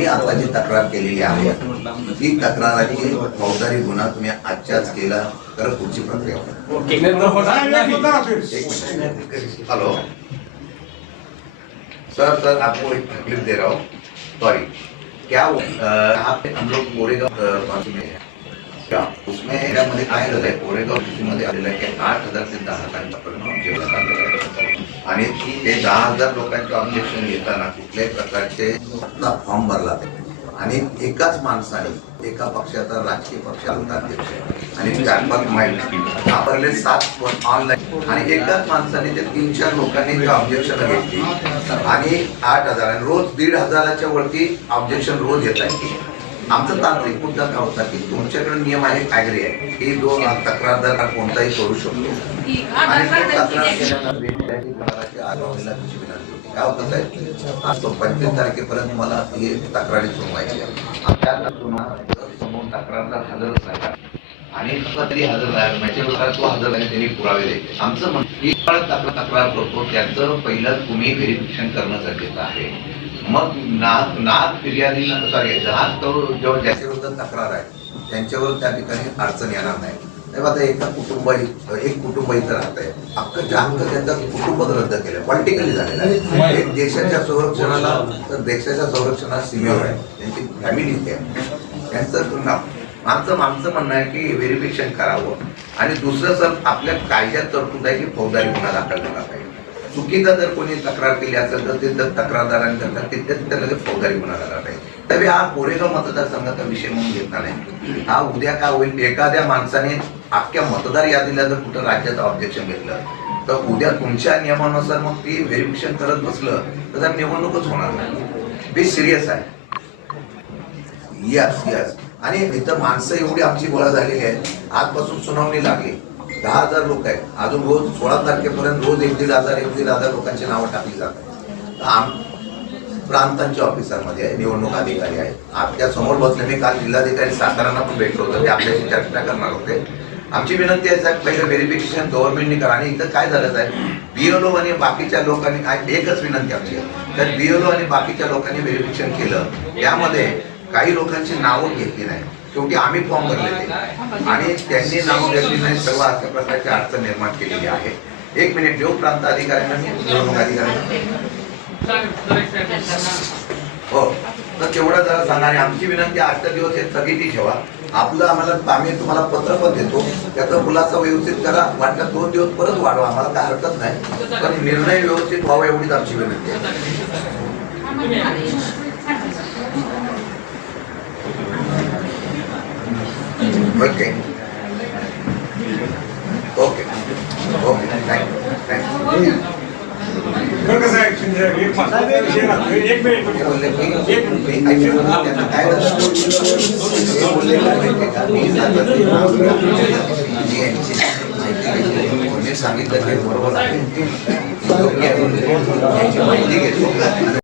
आम्ही आता जी तक्रार केलेली आहे तक्राराची फौजदारी गुन्हा तुम्ही आजच्याच केला तर पुढची प्रक्रिया. हेलो. सर सर आपको एक तकलीफ़ दे रहा हूँ. सॉरी क्या वो, यहाँ पे हम लोग कोरेगाव पार्टी में. क्या? उसमें यामध्ये काय झालंय? कोरेगाव मध्ये आलेलं आहे. की आठ हज़ार ते दहा हजारांचा परिणाम जेवणात आलेला आहे. आणि ते दहा हजार लोकांचे ऑब्जेक्शन घेताना कुठल्याही प्रकारचे फॉर्म भरला आणि एकाच माणसाने एका पक्षाचा राजकीय पक्षाचा अध्यक्ष. आहे. आणि चार पाच माईल वापरले सात ऑनलाईन आणि एकाच माणसाने ते तीन चार लोकांनी ते ऑब्जेक्शन घेतली. आणि आठ हजार आणि रोज दीड हजाराच्या वरती ऑब्जेक्शन रोज येत आहे. आमचं तांत्रिक मुद्दा काय होता की तुमच्याकडे नियम आहे कायदे आहे हे दोन तक्रारदार हा कोणताही करू शकतो. आणि तो तक्रार केल्यानंतर वेगवेगळ्या तक्राराची आगामीला त्याची विनंती होती. काय होतं साहेब? आज तो पंचवीस तारखेपर्यंत मला हे तक्रारी सुनवायची आहे. आमच्या तक्रार समोर तक्रारदार हजर नाही आणि कसा तरी हजर राहील माझ्यानुसार तो हजर आहे त्यांनी पुरावे द्यायचे आमचं म्हणजे तक्रार करतो. त्याचं पहिलं तुम्ही व्हेरिफिकेशन करणं गरजेचं आहे. मग नाग नाग फिर्यादी सॉरी जहाज तो जेव्हा ज्याच्या विरुद्ध तक्रार आहे त्यांच्यावर त्या ठिकाणी अडचण येणार नाही. तेव्हा आता एका कुटुंब एक कुटुंब इथं राहत आहे अख्खं हक्क त्यांचा कुटुंबच रद्द केलं पॉलिटिकली झालेलं आहे. एक देशाच्या संरक्षणाला तर देशाच्या संरक्षणाला सीमेवर आहे. त्यांची फॅमिली इथे आहे. त्यांचं नाव. आमचं आमचं म्हणणं आहे की व्हेरिफिकेशन करावं. आणि दुसरं सर आपल्या कायद्यात तरतूद आहे की फौजदारी गुन्हा दाखल झाला पाहिजे. चुकीचा जर कोणी तक्रार केली असेल तर ते जर तक्रारदारांनी तिथे तिथे फौजदारी गुन्हा झाला पाहिजे तरी हा कोरेगाव मतदारसंघाचा विषय म्हणून घेतला नाही. हा उद्या काय होईल? एखाद्या माणसाने अख्ख्या मतदार यादीला जर कुठं राज्याचं ऑब्जेक्शन घेतलं तर उद्या तुमच्या नियमानुसार मग ती व्हेरिफिकेशन करत बसलं तर त्या निवडणूकच होणार नाही. बी सिरियस आहे यस यस आणि इथं माणसं एवढी आमची गोळा झालेली आहे आजपासून सुनावणी लागली. दहा हजार लोक आहेत. अजून रोज सोळा तारखेपर्यंत रोज एक दीड हजार एक दीड हजार लोकांची नावं टाकली जातात आम प्रांतांच्या ऑफिसरमध्ये आहे निवडणूक अधिकारी आहेत. आपल्यासमोर बसले मी काल जिल्हाधिकारी सातारांना पण भेटलो होतो ते आपल्याशी चर्चा करणार होते. आमची विनंती आहे साहेब पहिलं व्हेरिफिकेशन गव्हर्नमेंटने करा. आणि इथं काय झालं साहेब? बीएलओ आणि बाकीच्या लोकांनी काय एकच विनंती आमची आहे. तर बीएलओ आणि बाकीच्या लोकांनी व्हेरिफिकेशन केलं. त्यामध्ये काही लोकांची नावं घेतली नाही शेवटी आम्ही फॉर्म भरले ते आणि त्यांनी नावं सर्व अशा प्रकारची अडचण निर्माण केलेली आहे. एक मिनिट देऊ प्रांत अधिकाऱ्यांना निवडणूक अधिकाऱ्यांना. हो. तर तेवढं जरा सांगा आणि आमची विनंती आजचा दिवस हे स्थगिती ठेवा. आपलं आम्हाला आम्ही तुम्हाला पत्र पण देतो. त्याचा खुलासा व्यवस्थित करा. वाटलं दोन दिवस परत वाढवा. आम्हाला काय हरकत नाही. पण निर्णय व्यवस्थित व्हावा एवढीच आमची विनंती आहे okay okay okay thank you thank you बरं कसं आहे, म्हणजे एक महत्त्वाचा विषय राहतो. एक मिनिट ते बोलले की मी actually त्यांना काय झालं? ते बोलले काय माहितीये का? मी सांगितलं ते बरोबर आहे माहिती आणि